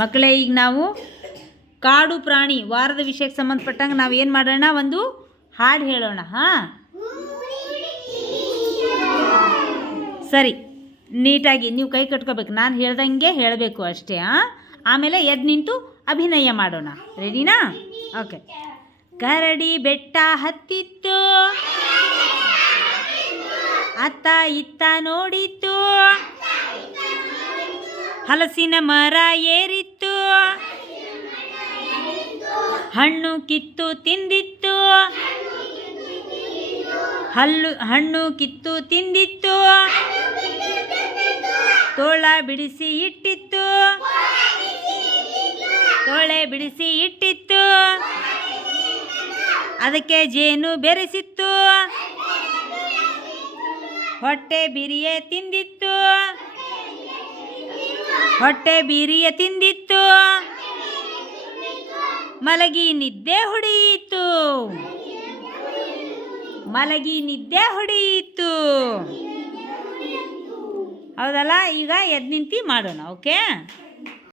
ಮಕ್ಕಳೇ, ಈಗ ನಾವು ಕಾಡು ಪ್ರಾಣಿ ವಾರದ ವಿಷಯಕ್ಕೆ ಸಂಬಂಧಪಟ್ಟಂಗೆ ನಾವು ಏನು ಮಾಡೋಣ, ಒಂದು ಹಾಡು ಹೇಳೋಣ. ಹಾಂ, ಸರಿ. ನೀಟಾಗಿ ನೀವು ಕೈ ಕಟ್ಕೋಬೇಕು, ನಾನು ಹೇಳ್ದಂಗೆ ಹೇಳಬೇಕು ಅಷ್ಟೇ. ಆಮೇಲೆ ಎದ್ದು ನಿಂತು ಅಭಿನಯ ಮಾಡೋಣ. ರೆಡಿನಾ? ಓಕೆ. ಕರಡಿ ಬೆಟ್ಟ ಹತ್ತಿತ್ತು, ಅತ್ತ ಇತ್ತ ನೋಡಿತ್ತು, ಹಲಸಿನ ಮರ ಏರಿತ್ತು, ಹಣ್ಣು ಕಿತ್ತು ತಿಂದಿತ್ತು, ಹಣ್ಣು ಕಿತ್ತು ತಿಂದಿತ್ತು, ತೋಳೆ ಬಿಡಿಸಿ ಇಟ್ಟಿತ್ತು, ಅದಕ್ಕೆ ಜೇನು ಬೆರೆಸಿತ್ತು, ಹೊಟ್ಟೆ ಬೀರಿಯ ತಿಂದಿತ್ತು, ಮಲಗಿ ನಿದ್ದೆ ಹೊಡೆಯಿತು. ಹೌದಲ್ಲ? ಈಗ ಎದ್ದು ನಿಂತು ಮಾಡೋಣ. ಓಕೆ.